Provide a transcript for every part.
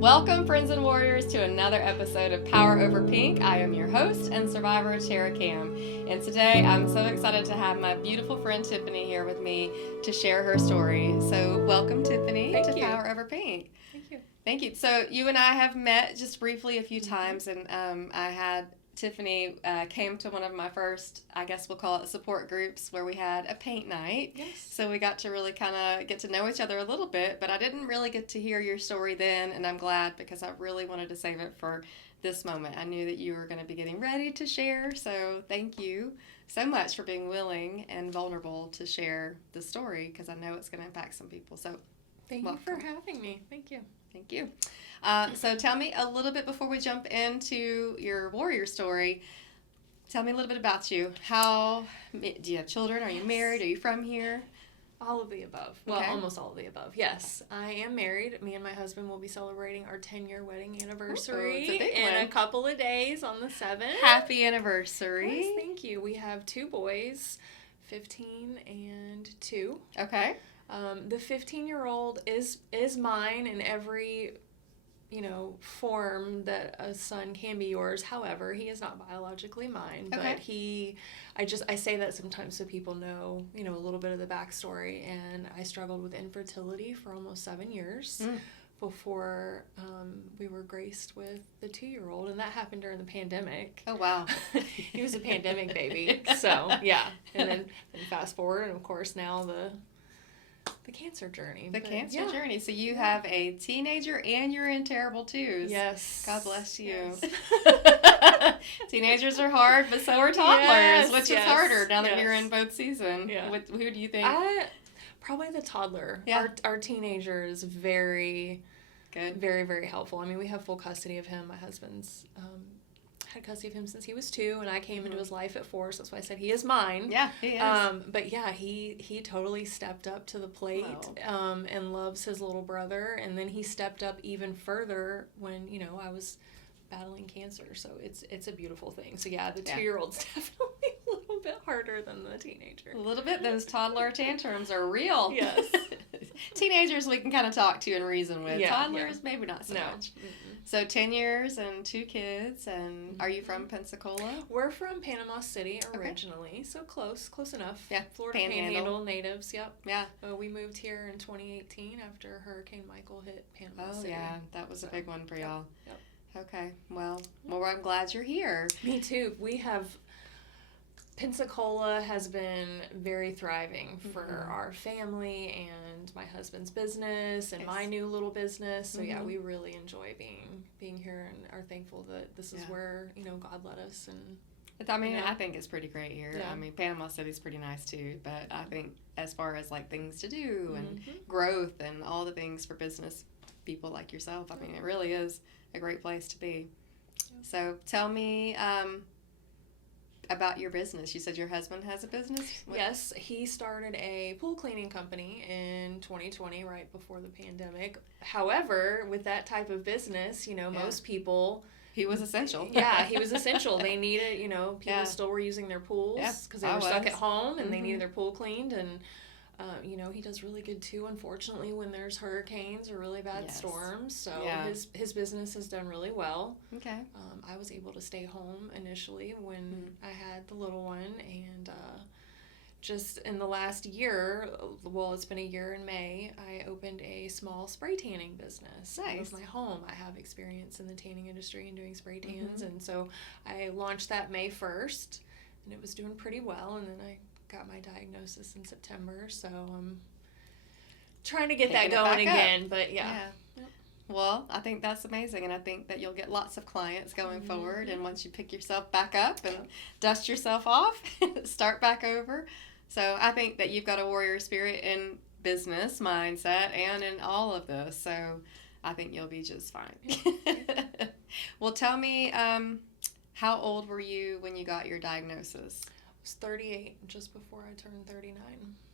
Welcome, friends and warriors, to another episode of Power Over Pink. I am your host and survivor, Tara Cam. And today I'm so excited to have my beautiful friend Tiffany here with me to share her story. So welcome, Tiffany, to Power Over Pink. Thank you. Thank you. So you and I have met just briefly a few times, and I had Tiffany came to one of my first, I guess we'll call it support groups, where we had a paint night. Yes. So we got to really kind of get to know each other a little bit, but I didn't really get to hear your story then, and I'm glad because I really wanted to save it for this moment. I knew that you were going to be getting ready to share, so thank you so much for being willing and vulnerable to share the story, because I know it's going to impact some people. So thank you for having me. Thank you. Thank you. So tell me a little bit before we jump into your warrior story. Tell me a little bit about you. Do you have children? Are you married? Are you from here? All of the above. Well, almost all of the above. Yes, I am married. Me and my husband will be celebrating our 10-year wedding anniversary in a couple of days on the 7th. Happy anniversary. Yes, thank you. We have 2 boys, 15 and 2. Okay. The 15-year-old is mine in every, form that a son can be yours. However, he is not biologically mine, okay. But I say that sometimes so people know, a little bit of the backstory. And I struggled with infertility for almost 7 years before we were graced with the 2-year-old, and that happened during the pandemic. Oh, wow. He was a pandemic baby, so, yeah. And then fast forward, and of course now the cancer journey. Journey. So you have a teenager and you're in terrible twos. Yes. God bless you. Yes. Teenagers are hard, but so are toddlers, which is harder now that you're in both seasons. Yeah. Who do you think? Probably the toddler. Yeah. Our teenager is very good. Very, very helpful. I mean, we have full custody of him. My husband's had custody of him since he was 2, and I came into his life at 4, so that's why I said he is mine. Yeah, he is. But yeah, he totally stepped up to the plate and loves his little brother, and then he stepped up even further when, I was battling cancer, so it's a beautiful thing. So yeah, the 2-year-old's definitely a little bit harder than the teenager. A little bit. Those toddler tantrums are real. Yes. Teenagers we can kind of talk to and reason with. Toddlers, maybe not so much. Mm-mm. So 10 years and 2 kids, and are you from Pensacola? We're from Panama City originally, so close enough. Yeah, Florida Panhandle natives, yep. Yeah. We moved here in 2018 after Hurricane Michael hit Panama City. Oh, yeah, that was a big one for y'all. Yep. Okay, well, I'm glad you're here. Me too. Pensacola has been very thriving for our family and my husband's business and my new little business. So yeah, we really enjoy being here and are thankful that this is where, God led us. And I think it's pretty great here. Yeah. I mean, Panama City's pretty nice too, but I think as far as like things to do and growth and all the things for business people like yourself, I mean, it really is a great place to be. So tell me about your business. You said your husband has a business? Yes, he started a pool cleaning company in 2020, right before the pandemic. However, with that type of business, most people... He was essential. Yeah, he was essential. They needed, people still were using their pools because they were stuck at home and they needed their pool cleaned. And, he does really good too, unfortunately, when there's hurricanes or really bad storms. So his business has done really well. Okay. I was able to stay home initially when I had the little one, and just in the last year, well, it's been a year in May, I opened a small spray tanning business. Nice. Out of my home. I have experience in the tanning industry and doing spray tans, and so I launched that May 1st, and it was doing pretty well, and then I got my diagnosis in September, so I'm trying to get that going again, but yeah. Well, I think that's amazing, and I think that you'll get lots of clients going forward, and once you pick yourself back up and dust yourself off, start back over. So I think that you've got a warrior spirit in business mindset and in all of this, so I think you'll be just fine. Well, tell me, how old were you when you got your diagnosis? I was 38, just before I turned 39.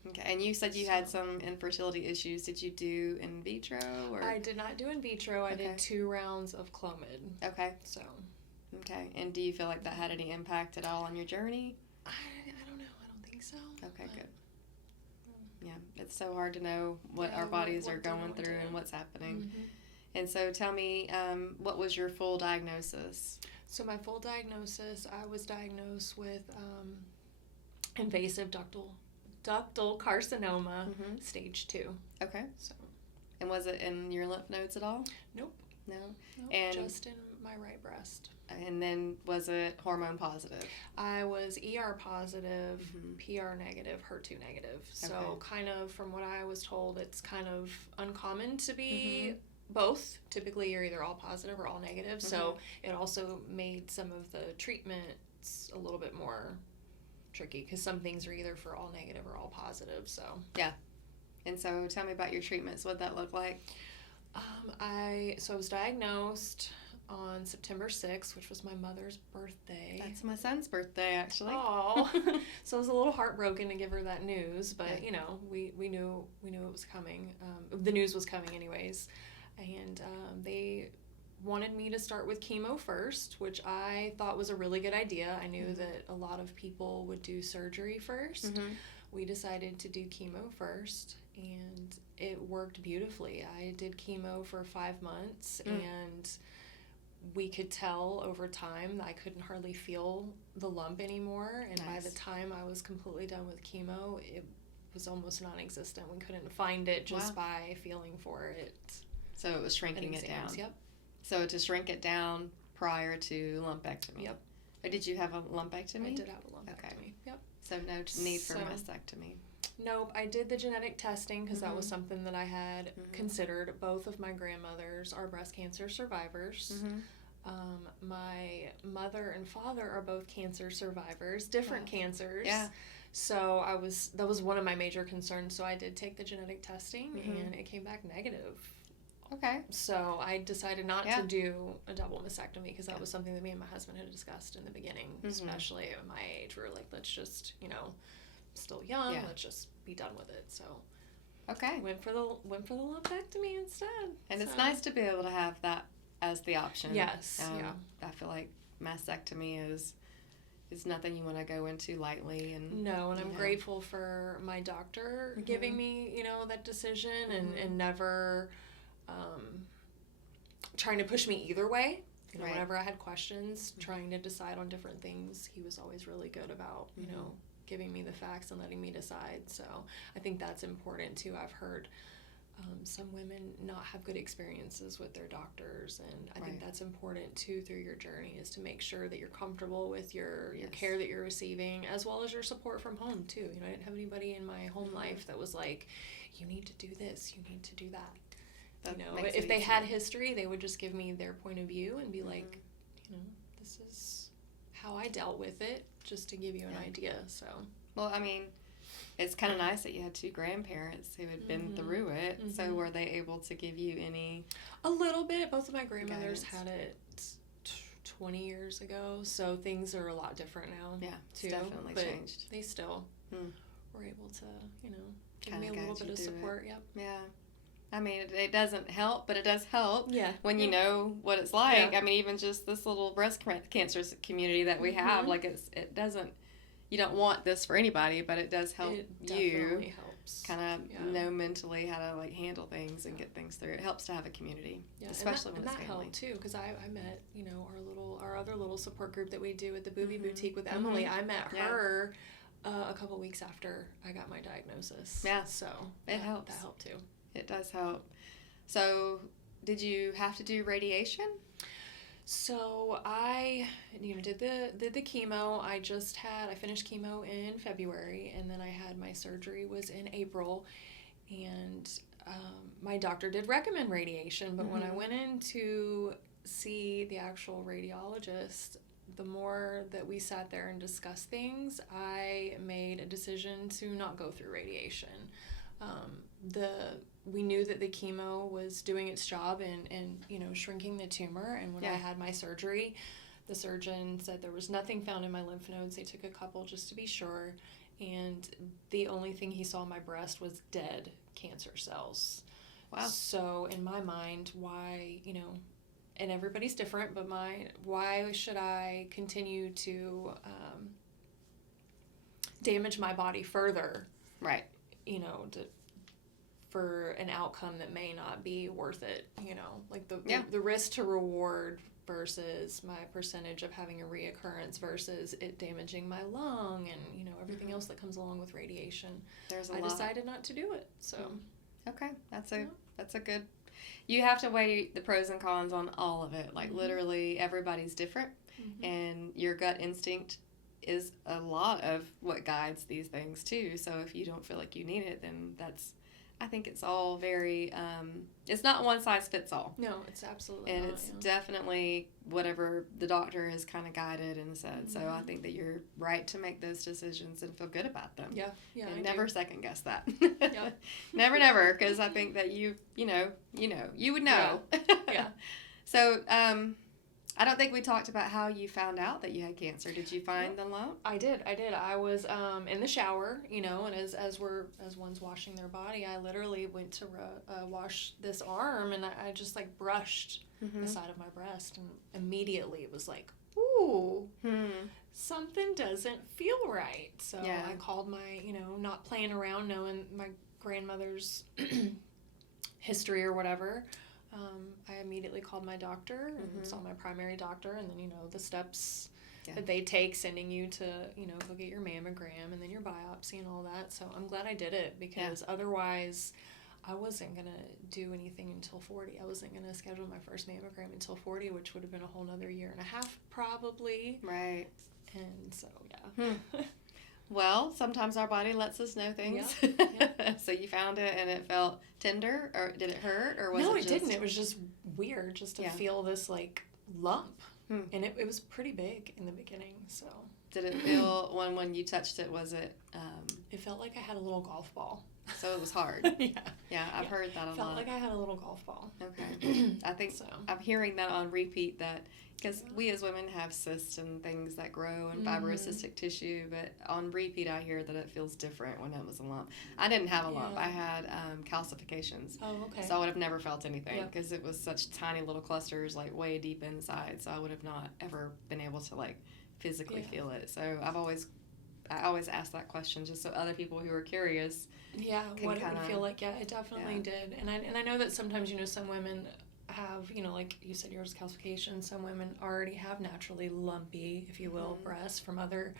Okay, and you said you had some infertility issues. Did you do in vitro? Or? I did not do in vitro. I did 2 rounds of Clomid. Okay. So. Okay, and do you feel like that had any impact at all on your journey? I don't know. I don't think so. Okay, good. Yeah, it's so hard to know what our bodies are going through and what's happening. And so tell me, what was your full diagnosis? So my full diagnosis, I was diagnosed with invasive ductal carcinoma, stage 2. Okay. So. And was it in your lymph nodes at all? Nope. No? Nope, And just in my right breast. And then was it hormone positive? I was ER positive, PR negative, HER2 negative. So kind of from what I was told, it's kind of uncommon to be both. Typically you're either all positive or all negative. So it also made some of the treatments a little bit more tricky because some things are either for all negative or all positive. So yeah. And so tell me about your treatments. What'd that look like? I was diagnosed on September 6th, which was my mother's birthday. That's my son's birthday, actually. Oh, so I was a little heartbroken to give her that news, but you know, we knew it was coming. The news was coming anyways, and they wanted me to start with chemo first, which I thought was a really good idea. I knew that a lot of people would do surgery first. We decided to do chemo first, and it worked beautifully. I did chemo for 5 months, and we could tell over time that I couldn't hardly feel the lump anymore, and by the time I was completely done with chemo, it was almost non-existent. We couldn't find it just by feeling for it. So it was shrinking it down. Yep. So to shrink it down prior to lumpectomy. Yep. Or did you have a lumpectomy? I did have a lumpectomy. Okay. Yep. So no need for mastectomy. Nope, I did the genetic testing because that was something that I had considered. Both of my grandmothers are breast cancer survivors. My mother and father are both cancer survivors, different cancers. Yeah. So that was one of my major concerns. So I did take the genetic testing and it came back negative. Okay. So I decided not to do a double mastectomy because that was something that me and my husband had discussed in the beginning, especially at my age. We were like, let's just, still young, let's just be done with it. So went for the lumpectomy instead. And it's nice to be able to have that as the option. Yes. I feel like mastectomy is nothing you want to go into lightly. And I'm grateful for my doctor giving me, that decision and never trying to push me either way. Whenever I had questions, trying to decide on different things, he was always really good about, giving me the facts and letting me decide. So I think that's important too. I've heard some women not have good experiences with their doctors, and I think that's important too through your journey, is to make sure that you're comfortable with your care that you're receiving, as well as your support from home too. I didn't have anybody in my home life that was like, you need to do this, you need to do that. If they had history, they would just give me their point of view and be like, this is how I dealt with it, just to give you an idea. So, well, I mean, it's kind of nice that you had 2 grandparents who had been through it. So were they able to give you any? A little bit. Both of my grandmothers had it 20 years ago, so things are a lot different now. Yeah, too. It's definitely but changed. They still were able to, give kinda me a little bit of support. Yep. Yeah. I mean, it doesn't help, but it does help when you know what it's like. Yeah. I mean, even just this little breast cancer community that we have, like it doesn't, you don't want this for anybody, but it does help you kind of know mentally how to handle things and get things through. It helps to have a community, especially when it's family. And that helped too, because I met, our other little support group that we do at the Booby Boutique with Emily. I met her a couple weeks after I got my diagnosis. Yeah. So it helps. That helped too. It does help. So, did you have to do radiation? So I, did the chemo. I finished chemo in February, and then I had my surgery was in April, and my doctor did recommend radiation. But when I went in to see the actual radiologist, the more that we sat there and discussed things, I made a decision to not go through radiation. We knew that the chemo was doing its job and shrinking the tumor. And when I had my surgery, the surgeon said there was nothing found in my lymph nodes. They took a couple just to be sure. And the only thing he saw in my breast was dead cancer cells. Wow. So in my mind, why, and everybody's different, but why should I continue to damage my body further? Right. for an outcome that may not be worth it, like Yeah. the risk to reward versus my percentage of having a reoccurrence versus it damaging my lung and, everything else that comes along with radiation. I decided not to do it. So, okay. That's a good, you have to weigh the pros and cons on all of it. Like literally everybody's different and your gut instinct is a lot of what guides these things too. So if you don't feel like you need it, then I think it's all very, it's not one size fits all. No, it's absolutely and not. It's definitely whatever the doctor has kind of guided and said. So I think that you're right to make those decisions and feel good about them. Yeah, and never second guess that. Yeah. never, because I think that you would know. Yeah. So, I don't think we talked about how you found out that you had cancer. Did you find the lump? I did. I was in the shower, and as one's washing their body, I literally went to wash this arm, and I just like brushed the side of my breast, and immediately it was like, ooh, something doesn't feel right. So I called my, not playing around, knowing my grandmother's history or whatever. I immediately called my doctor and saw my primary doctor, and then, the steps that they take, sending you to, go get your mammogram and then your biopsy and all that. So I'm glad I did it, because otherwise I wasn't going to do anything until 40. I wasn't going to schedule my first mammogram until 40, which would have been a whole nother year and a half probably. Right. And so, yeah. Well, sometimes our body lets us know things. Yeah. So you found it and it felt tender, or did it hurt, or was No, it just... didn't. It was just weird just to feel this like lump. And it was pretty big in the beginning. So did it feel when you touched it? Was it? It felt like I had a little golf ball. So it was hard. Yeah, I've heard that a lot. Felt like I had a little golf ball. Okay. I think I'm hearing that on repeat, that because we as women have cysts and things that grow and fibrocystic tissue, but on repeat I hear that it feels different when it was a lump. I didn't have a lump. I had calcifications. Oh, okay. So I would have never felt anything, because it was such tiny little clusters, like way deep inside. So I would have not ever been able to like physically feel it. So I always ask that question just so other people who are curious. Yeah, what it would feel like. Yeah, it definitely did. And I know that sometimes, some women have, like you said, yours calcification. Some women already have naturally lumpy, if you will, breasts from other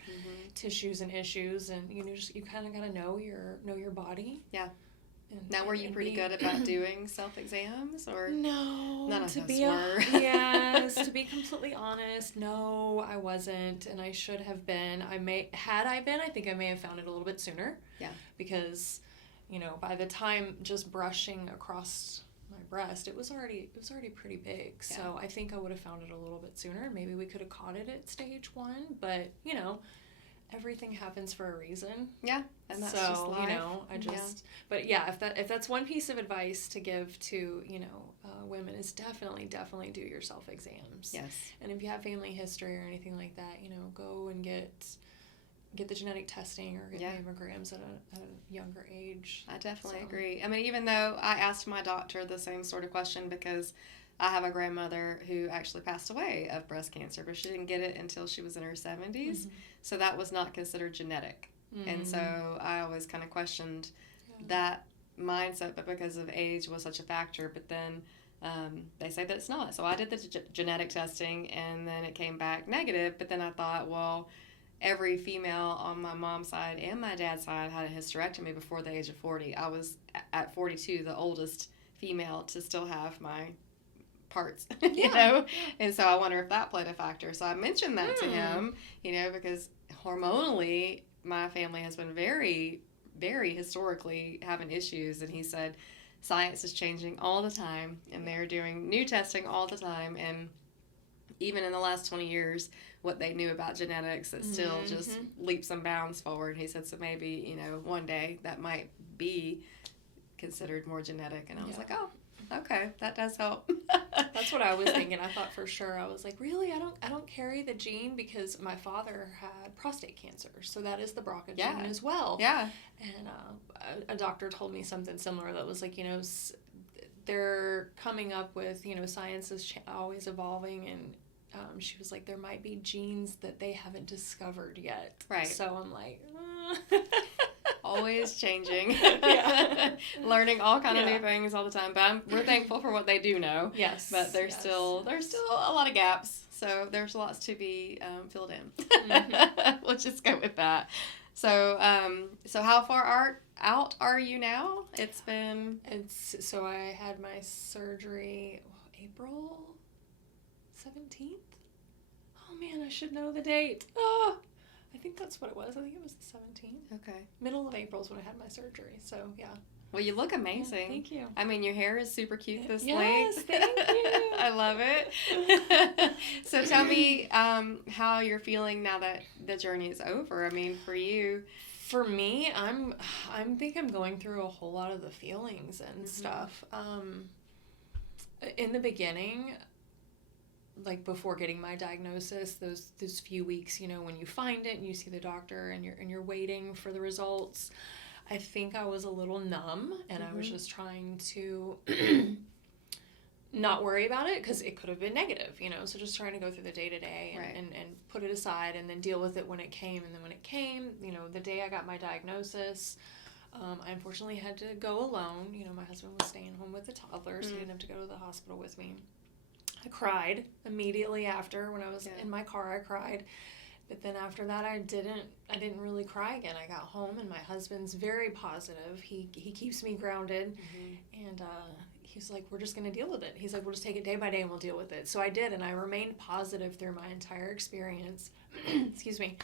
tissues and issues, and you kind of got to know your body. Yeah. Now, were you pretty good about doing self-exams, or no? None of to us be were. Yes, to be completely honest, no, I wasn't, and I should have been. Had I been, I think I may have found it a little bit sooner. Yeah. Because, by the time just brushing across my breast, it was already pretty big. Yeah. So I think I would have found it a little bit sooner. Maybe we could have caught it at stage 1, but everything happens for a reason. Yeah, and that's just life. But yeah, if that's one piece of advice to give to women, is definitely do your self exams. Yes. And if you have family history or anything like that, go and get the genetic testing or get mammograms at a younger age. I definitely agree. I mean, even though I asked my doctor the same sort of question, because I have a grandmother who actually passed away of breast cancer, but she didn't get it until she was in her 70s. So that was not considered genetic. And so I always kind of questioned that mindset, but because of age was such a factor. But then they say that it's not. So I did the genetic testing, and then it came back negative. But then I thought, well, every female on my mom's side and my dad's side had a hysterectomy before the age of 40. I was, at 42, the oldest female to still have my parts, and so I wonder if that played a factor. So I mentioned that to him, because hormonally my family has been very, very historically having issues, and he said science is changing all the time, and they're doing new testing all the time, and even in the last 20 years, what they knew about genetics, it still just leaps and bounds forward. He said, so maybe, one day that might be considered more genetic. And I was like, oh, okay, that does help. That's what I was thinking. I thought for sure. I was like, really? I don't carry the gene, because my father had prostate cancer, so that is the BRCA gene as well. Yeah. And a doctor told me something similar that was like, they're coming up with, science is always evolving, and she was like, there might be genes that they haven't discovered yet. Right. So I'm like, always changing. learning all kind of new things all the time. But we're thankful for what they do know. Yes. But there's still a lot of gaps. So there's lots to be filled in. We'll just go with that. So so how far out are you now? So I had my surgery April 17th. Oh man, I should know the date. Oh, I think that's what it was. I think it was the 17th. Okay. Middle of April is when I had my surgery. So yeah. Well, you look amazing. Yeah, thank you. I mean, your hair is super cute this length. Yes, thank you. I love it. So tell me how you're feeling now that the journey is over. I mean, for you. For me, I think I'm going through a whole lot of the feelings and stuff. In the beginning, like before getting my diagnosis, those few weeks, you know, when you find it and you see the doctor and you're waiting for the results, I think I was a little numb, and I was just trying to not worry about it because it could have been negative, you know, so just trying to go through the day-to-day and put it aside and then deal with it when it came. And then when it came, you know, the day I got my diagnosis, I unfortunately had to go alone. You know, my husband was staying home with the toddler, so he didn't have to go to the hospital with me. I cried immediately after. When I was in my car, I cried. But then after that, I didn't really cry again. I got home, and my husband's very positive. He keeps me grounded, and he's like, we're just going to deal with it. He's like, we'll just take it day by day, and we'll deal with it. So I did, and I remained positive through my entire experience. Excuse me.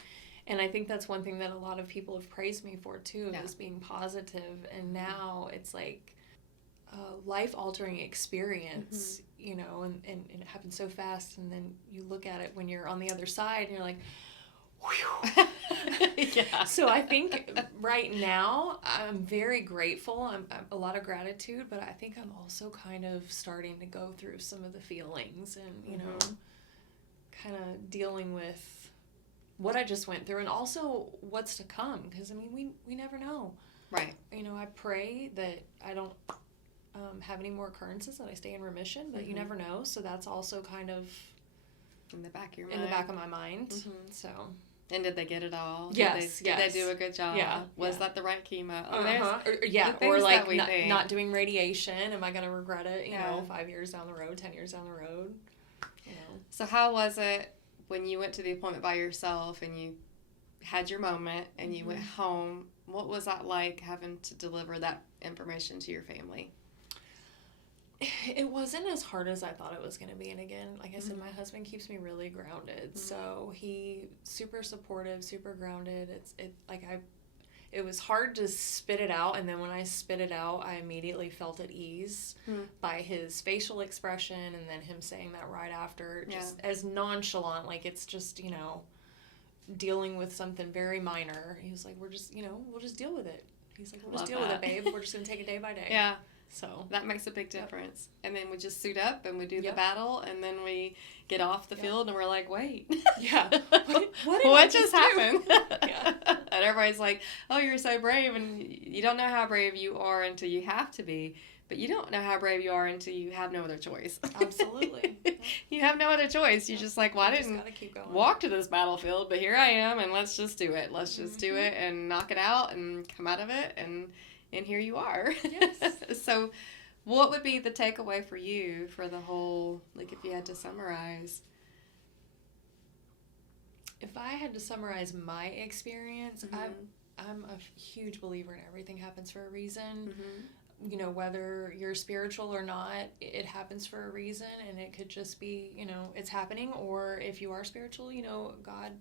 And I think that's one thing that a lot of people have praised me for, too, is being positive. And now it's like a life-altering experience, you know, and it happens so fast. And then you look at it when you're on the other side, and you're like, whew. So I think right now I'm very grateful. I'm a lot of gratitude, but I think I'm also kind of starting to go through some of the feelings and, you know, kind of dealing with what I just went through and also what's to come. Because, I mean, we never know. Right. You know, I pray that I don't have any more occurrences, that I stay in remission, but you never know. So that's also kind of in the back of your mind. In the back of my mind. So... And did they get it all? Yes. Did they do a good job? Yeah. Was that the right chemo? Or like not doing radiation. Am I going to regret it, you know, 5 years down the road, 10 years down the road? You know. So how was it when you went to the appointment by yourself and you had your moment and you went home? What was that like, having to deliver that information to your family? It wasn't as hard as I thought it was going to be. And again, like I said, my husband keeps me really grounded. So he super supportive, super grounded. It was hard to spit it out. And then when I spit it out, I immediately felt at ease by his facial expression. And then him saying that right after, just as nonchalant, like it's just, you know, dealing with something very minor. He was like, we'll just deal with it. He's like, we'll just deal with it, babe. We're just going to take it day by day. Yeah. So that makes a big difference. And then we just suit up and we do the battle, and then we get off the field and we're like, wait. What just happened? And everybody's like, oh, you're so brave, and you don't know how brave you are until you have to be. But you don't know how brave you are until you have no other choice. Absolutely. You have no other choice. You're just like, well, I didn't walk to this battlefield, but here I am, and let's just do it. Let's just do it and knock it out and come out of it, and here you are. Yes. So what would be the takeaway for you for the whole, like if you had to summarize? If I had to summarize my experience, I'm a huge believer in everything happens for a reason. You know, whether you're spiritual or not, it happens for a reason, and it could just be, you know, it's happening. Or if you are spiritual, you know, God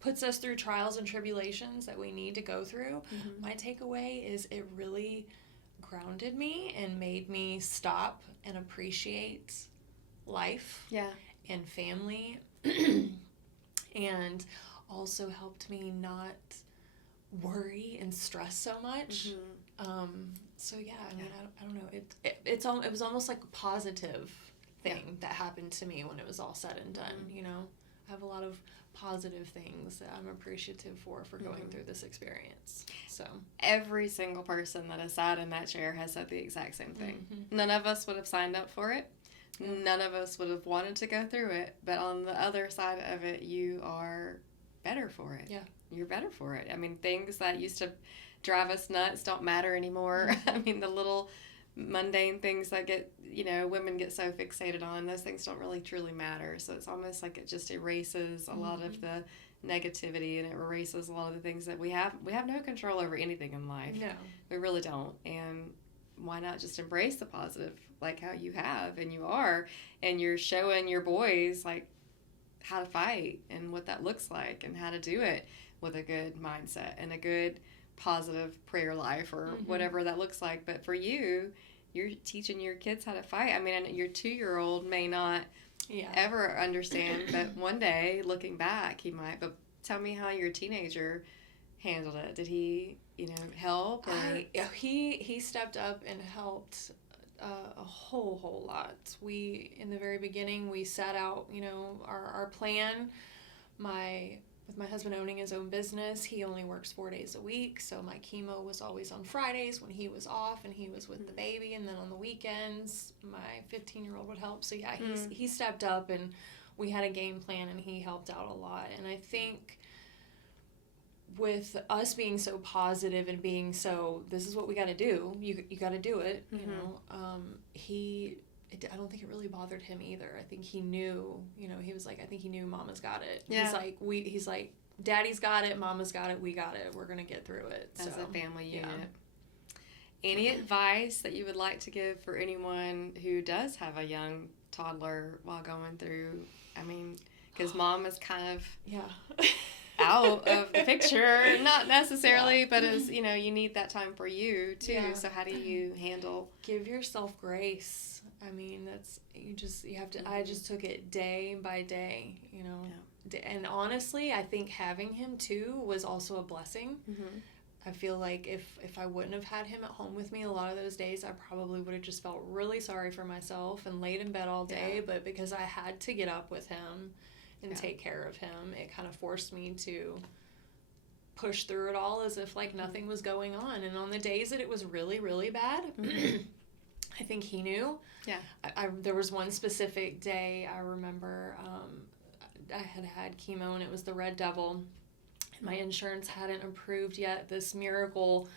puts us through trials and tribulations that we need to go through. My takeaway is it really grounded me and made me stop and appreciate life and family, and also helped me not worry and stress so much. So yeah, I mean, I don't know. It was almost like a positive thing that happened to me when it was all said and done. You know, I have a lot of positive things that I'm appreciative for going through this experience. So every single person that has sat in that chair has said the exact same thing. None of us would have signed up for it. None of us would have wanted to go through it. But on the other side of it, you are better for it. Yeah. You're better for it. I mean, things that used to drive us nuts don't matter anymore. I mean, the little mundane things that women get so fixated on, those things don't really truly matter. So it's almost like it just erases a lot of the negativity, and it erases a lot of the things that we have no control over anything in life. No. We really don't. And why not just embrace the positive, like how you have and you are, and you're showing your boys like how to fight and what that looks like and how to do it with a good mindset and a good positive prayer life or whatever that looks like. But for you, you're teaching your kids how to fight. I mean, your 2-year-old may not ever understand, but one day looking back, he might. But tell me how your teenager handled it. Did he, help? Or? He stepped up and helped a whole lot. In the very beginning, we set out, our plan. With my husband owning his own business, he only works 4 days a week, so my chemo was always on Fridays when he was off and he was with the baby, and then on the weekends, my 15-year-old would help. So yeah, he stepped up, and we had a game plan, and he helped out a lot. And I think with us being so positive and being so, this is what we got to do, you got to do it, I don't think it really bothered him either. I think he knew, he was like, I think he knew Mama's got it. Yeah. He's like, Daddy's got it, Mama's got it, we got it. We're going to get through it. As a family unit. Any advice that you would like to give for anyone who does have a young toddler while going through, because Mom is kind of out of the picture, not necessarily, but as, you need that time for you too. Yeah. So how do you handle? Give yourself grace. You have to, I just took it day by day, and honestly, I think having him too was also a blessing. I feel like if I wouldn't have had him at home with me a lot of those days, I probably would have just felt really sorry for myself and laid in bed all day. But because I had to get up with him and take care of him, it kind of forced me to push through it all as if like nothing was going on. And on the days that it was really, really bad, I think he knew. Yeah. There was one specific day I remember I had chemo, and it was the Red Devil. My insurance hadn't approved yet this miracle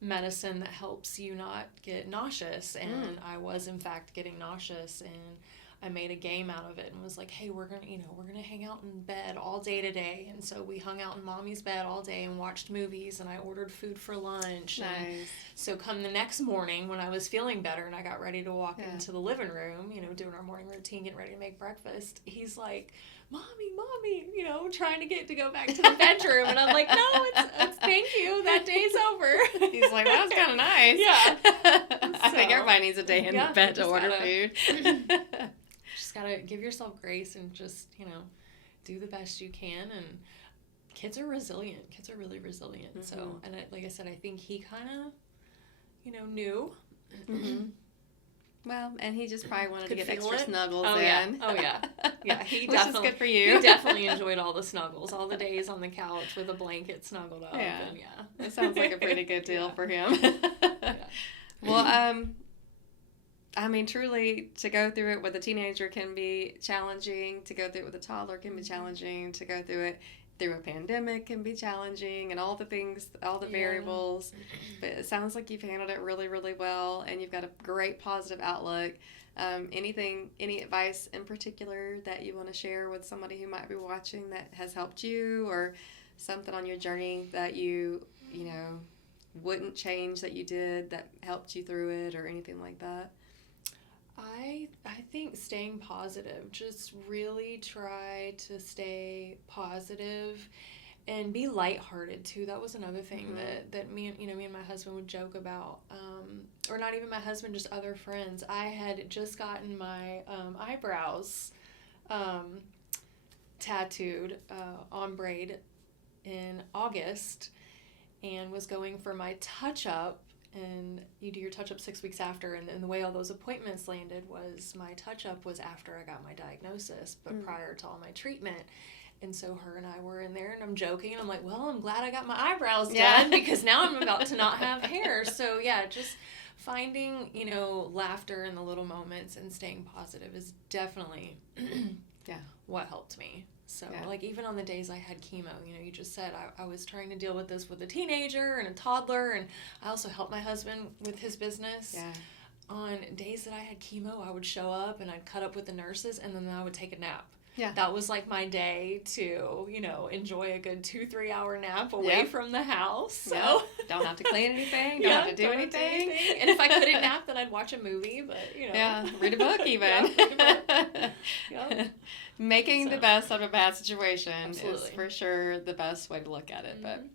medicine that helps you not get nauseous, and I was in fact getting nauseous, and I made a game out of it and was like, hey, we're gonna hang out in bed all day today. And so we hung out in Mommy's bed all day and watched movies, and I ordered food for lunch. Nice. And so come the next morning when I was feeling better and I got ready to walk into the living room, doing our morning routine, getting ready to make breakfast, he's like, Mommy, trying to get to go back to the bedroom. And I'm like, no, it's thank you. That day's over. He's like, that was kind of nice. Yeah. I think everybody needs a day in the bed to order food. Just gotta give yourself grace and just, do the best you can. And kids are resilient. Kids are really resilient. So, and like I said, I think he kind of, knew. Well, and he just probably wanted to get extra snuggles in. Yeah, he which is good for you. He definitely enjoyed all the snuggles, all the days on the couch with a blanket snuggled up. Yeah, and that sounds like a pretty good deal for him. Well, truly, to go through it with a teenager can be challenging. To go through it with a toddler can be challenging. To go through it through a pandemic can be challenging, and all the things, all the variables. But it sounds like you've handled it really, really well, and you've got a great positive outlook. Any advice in particular that you want to share with somebody who might be watching that has helped you, or something on your journey that you wouldn't change that you did that helped you through it, or anything like that? I think staying positive, just really try to stay positive and be lighthearted too. That was another thing that me and my husband would joke about, or not even my husband, just other friends. I had just gotten my eyebrows tattooed on braid in August, and was going for my touch-up. And you do your touch-up 6 weeks after, and the way all those appointments landed was my touch-up was after I got my diagnosis, but prior to all my treatment. And so her and I were in there, and I'm joking, and I'm like, well, I'm glad I got my eyebrows done, because now I'm about to not have hair. So, just finding, laughter in the little moments and staying positive is definitely what helped me. So, like, even on the days I had chemo, you know, you just said I was trying to deal with this with a teenager and a toddler, and I also helped my husband with his business. Yeah. On days that I had chemo, I would show up and I'd cut up with the nurses, and then I would take a nap. Yeah. That was like my day to, you know, enjoy a good 2-3 hour nap away from the house. So don't have to clean anything, don't have to do anything. And if I couldn't nap, then I'd watch a movie, but, you know. Yeah, read a book even. Read a book. Making the best out of a bad situation is for sure the best way to look at it. But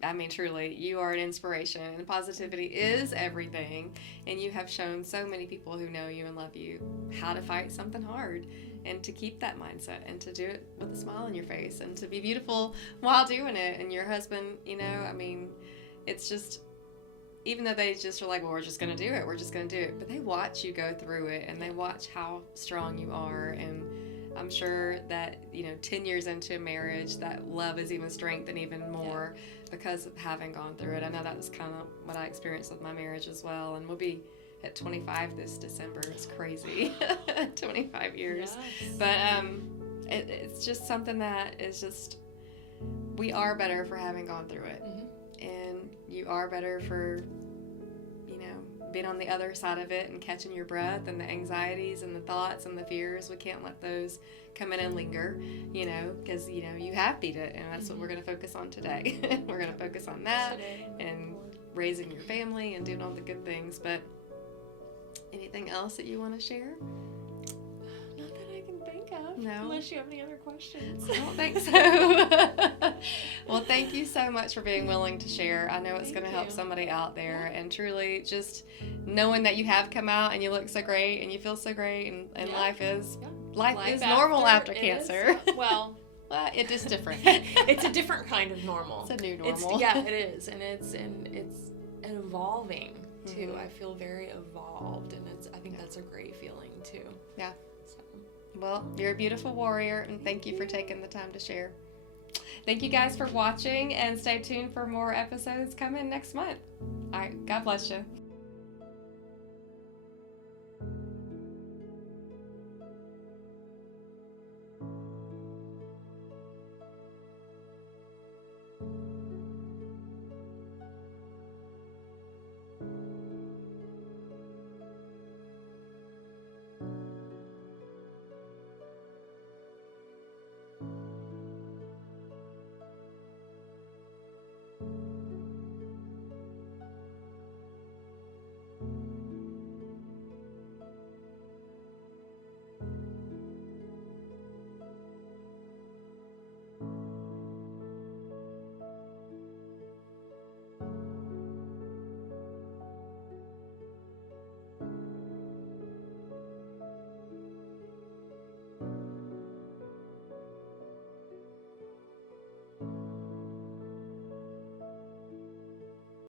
I mean, truly, you are an inspiration, and positivity is everything. And you have shown so many people who know you and love you how to fight something hard and to keep that mindset and to do it with a smile on your face and to be beautiful while doing it. And your husband, you know, I mean, it's just, even though they just are like, well, we're just going to do it, we're just going to do it. But they watch you go through it, and they watch how strong you are. And I'm sure that, you know, 10 years into a marriage, that love is even strengthened even more because of having gone through it. I know that was kind of what I experienced with my marriage as well. And we'll be at 25 this December. It's crazy. 25 years. Yes. But it's just something that is just, we are better for having gone through it. And you are better for, you know, being on the other side of it and catching your breath, and the anxieties and the thoughts and the fears. We can't let those come in and linger, you know, because, you know, you have beat it, and that's what we're going to focus on today. We're going to focus on that and raising your family and doing all the good things. But anything else that you want to share? Not that I can think of. No. Unless you have any other questions. I don't think so. Well, thank you so much for being willing to share. I know it's going to help somebody out there. And truly, just knowing that you have come out and you look so great and you feel so great, and life is normal after cancer. Well, it is different. It's a different kind of normal. It's a new normal. It is, and it's evolving too. I feel very evolved, and I think that's a great feeling too. Yeah. Well, you're a beautiful warrior, and thank you for taking the time to share. Thank you guys for watching, and stay tuned for more episodes coming next month. All right, God bless you.